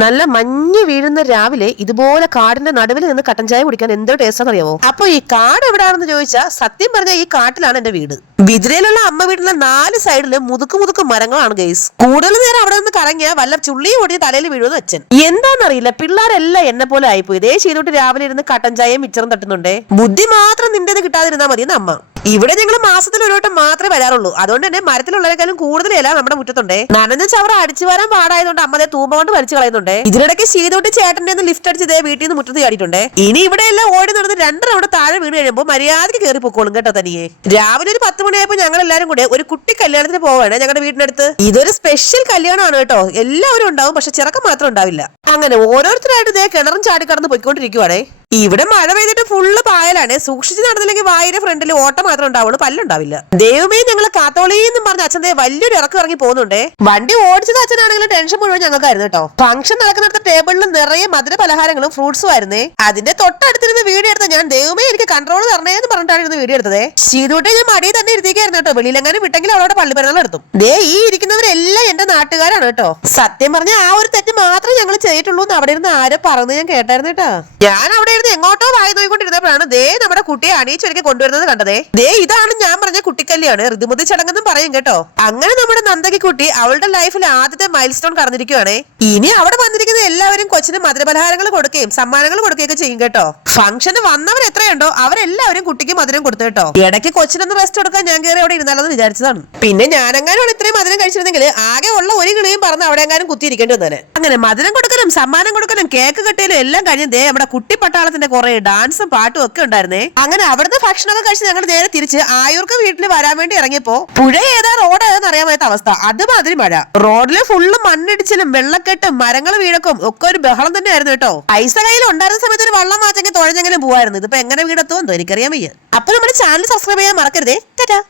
നല്ല മഞ്ഞ് വീഴുന്ന രാവിലെ ഇതുപോലെ കാടിന്റെ നടുവിൽ നിന്ന് കട്ടൻ ചായ കുടിക്കാൻ എന്തോ ടേസ്റ്റ് അറിയാവോ? അപ്പൊ ഈ കാട് എവിടെയാണെന്ന് ചോദിച്ചാൽ സത്യം പറഞ്ഞാൽ ഈ കാട്ടിലാണ് എന്റെ വീട്. ബിദ്രയിലുള്ള അമ്മ വീട്ടിലെ 4 സൈഡിലും മുതുക്ക് മരങ്ങളാണ് ഗൈസ്. കൂടുതൽ നേരം അവിടെ നിന്ന് കറങ്ങിയ വല്ല ചുള്ളിയും ഓടി തലയിൽ വീഴുമെന്ന് അച്ഛൻ. എന്താണെന്നറിയില്ല, പിള്ളേരെല്ലാം എന്നെ പോലെ ആയിപ്പോയി. ഇതേ ചെയ്തോട്ട് രാവിലെ ഇരുന്ന് കട്ടൻ ചായയും മിച്ചറും തട്ടുന്നുണ്ടേ. ബുദ്ധി മാത്രം നിന്റേത് കിട്ടാതിരുന്നാ മതിയെന്ന് അമ്മ. ഇവിടെ ഞങ്ങൾ മാസത്തിൽ ഒരു വട്ടം മാത്രമേ വരാറുള്ളൂ. അതുകൊണ്ട് തന്നെ മരത്തിലുള്ളതിനേക്കാളും കൂടുതൽ ഇല നമ്മുടെ മുറ്റത്തുണ്ടേ. നനഞ്ഞ ചവറ അടിച്ചു വരാൻ പാടായതുകൊണ്ട് അമ്മ തൂമ്പ കൊണ്ട് വലിച്ചു കളയുന്നുണ്ട്. ഇതിനിടയ്ക്ക് ചെയ്തോട്ട് ചേട്ടന്റെ ലിഫ്റ്റ് അടിച്ച് ഇതേ വീട്ടിൽ നിന്ന് മുറ്റത്ത് ചാടിയിട്ടുണ്ട്. ഇനി ഇവിടെ എല്ലാം ഓടി നടന്ന് 2 റൗണ്ട് താഴെ വീണ് കഴിയുമ്പോൾ മര്യാദയ്ക്ക് കയറി പൊക്കോളും കേട്ടോ തനിയെ. രാവിലെ ഒരു 10 മണിയായപ്പോൾ ഞങ്ങൾ എല്ലാവരും കൂടെ ഒരു കുട്ടി കല്യാണത്തിന് പോവാണ് ഞങ്ങളുടെ വീടിനടുത്ത്. ഇതൊരു സ്പെഷ്യൽ കല്യാണമാണ് കേട്ടോ. എല്ലാവരും ഉണ്ടാവും, പക്ഷെ ചെറുക്കം മാത്രം ഉണ്ടാവില്ല. അങ്ങനെ ഓരോരുത്തരായിട്ട് ഇതേ കിണറും ചാടി കടന്ന് പോയിക്കൊണ്ടിരിക്കുവാണേ. ഇവിടെ മഴ പെയ്തിട്ട് ഫുള്ള് പായലാണ്. സൂക്ഷിച്ച് നടന്നില്ലെങ്കിൽ വായുടെ ഫ്രണ്ടിൽ ഓട്ട മാത്രം ഉണ്ടാവുള്ളൂ, പല്ലുണ്ടാവില്ല. ദൈവമേ, ഞങ്ങള് കാത്തോളിയെന്നും പറഞ്ഞ അച്ഛൻ വലിയൊരു ഇറക്കം ഇറങ്ങി പോകുന്നുണ്ടേ. വണ്ടി ഓടിച്ചത് അച്ഛനാണെങ്കിലും ടെൻഷൻ മുഴുവൻ ഞങ്ങൾക്കായിരുന്നു കേട്ടോ. ഫംഗ്ഷൻ നടക്കുന്നിടത്ത് ടേബിളിൽ നിറയെ മധുര പലഹാരങ്ങളും ഫ്രൂട്ട്സും ആയിരുന്നേ. അതിന്റെ തൊട്ടടുത്തിരുന്ന് വീഡിയോ എടുത്ത ഞാൻ ദൈവമേ എനിക്ക് കൺട്രോൾ തരണേന്ന് പറഞ്ഞിട്ടാണ് ഇരുന്ന് വീഡിയോ എടുത്തത്. ശീതോട്ടെ ഞാൻ മടിയിൽ തന്നെ ഇരുത്തിക്കായിരുന്നു കേട്ടോ. വെളിയിലെങ്ങാനും വിട്ടെങ്കിൽ അവളോട് പള്ളി പെരുന്നാൾ നടത്തും. ദേ ഈ ഇരിക്കുന്നവരെല്ലാം എന്റെ നാട്ടുകാരാണ് കേട്ടോ. സത്യം പറഞ്ഞ ആ ഒരു തെറ്റ് മാത്രമേ ഞങ്ങൾ ചെയ്തിട്ടുള്ളൂ എന്ന് അവിടെ ഇരുന്ന് ആരോ പറഞ്ഞത് ഞാൻ കേട്ടായിരുന്നു കേട്ടോ. ഞാൻ അവിടെ എങ്ങോട്ടോ വായി നോക്കിക്കൊണ്ടിരുന്നപ്പോഴാണ് ദേ നമ്മുടെ കുട്ടിയെ അണിയിച്ചൊരുക്കി കൊണ്ടുവരുന്നത് കണ്ടതേ. ദേ ഇതാണ് ഞാൻ പറഞ്ഞ കുട്ടിക്കല്യാണ്, ഋതുമതി ചടങ്ങെന്നും പറയും കേട്ടോ. അങ്ങനെ നമ്മുടെ നന്ദകി കുട്ടി അവളുടെ ലൈഫിൽ ആദ്യത്തെ മൈൽ സ്റ്റോൺ കടന്നിരിക്കുകയാണേ. ഇനി അവിടെ വന്നിരിക്കുന്ന എല്ലാവരും കൊച്ചിന് മധുരപലഹാരങ്ങൾ കൊടുക്കുകയും സമ്മാനങ്ങൾ കൊടുക്കുകയൊക്കെ ചെയ്യും കേട്ടോ. ഫംഗ്ഷന് വന്നവർ എത്രയുണ്ടോ അവരെല്ലാവരും കുട്ടിക്ക് മധുരം കൊടുത്തു കേട്ടോ. ഇടയ്ക്ക് കൊച്ചിനൊന്ന് റെസ്റ്റ് കൊടുക്കാൻ ഞാൻ കയറി അവിടെ ഇരുന്നാലെന്ന് വിചാരിച്ചതാണ്. പിന്നെ ഞാനെങ്ങാനും ഇത്രയും മധുരം കഴിച്ചിരുന്നെങ്കിൽ ആകെ ഉള്ള ഒരു കിളിയും പറഞ്ഞ് അവിടെ എങ്ങാനും കുത്തിയിരിക്കേണ്ടി വന്നേനെ. അങ്ങനെ മധുരം കൊടുക്കലും സമ്മാനം കൊടുക്കലും കേക്ക് കെട്ടിയാലും എല്ലാം കഴിഞ്ഞ് ദേ നമ്മുടെ കുട്ടി പട്ടാളത്തിന്റെ കുറെ ഡാൻസും പാട്ടും ഒക്കെ ഉണ്ടായിരുന്നേ. അങ്ങനെ അവിടുത്തെ ഭക്ഷണമൊക്കെ കഴിച്ച് ഞങ്ങൾ നേരെ തിരിച്ച് ആയൂർക്ക് വീട്ടിൽ വരാൻ വേണ്ടി ഇറങ്ങിയപ്പോ പുഴ ഏതാ റോഡ് ഏതാന്ന് അറിയാൻ പറ്റാത്ത അവസ്ഥ. അതുമാതിരി മഴ. റോഡില് ഫുള്ള് മണ്ണിടിച്ചിലും വെള്ളക്കെട്ടും മരങ്ങൾ വീഴക്കും ഒക്കെ ഒരു ബഹളം തന്നെ ആയിരുന്നു കേട്ടോ. പൈസ കയ്യിൽ ഉണ്ടായിരുന്ന സമയത്ത് ഒരു വള്ളം മാറ്റെങ്കിൽ തുഴഞ്ഞെങ്കിലും പോവായിരുന്നു. ഇതിപ്പോ എങ്ങനെ വീടെത്തുമെന്നോ എനിക്കറിയാൻ വയ്യ. അപ്പൊ നമ്മുടെ ചാനൽ സബ്സ്ക്രൈബ് ചെയ്യാൻ മറക്കരുതേ. ടാറ്റാ.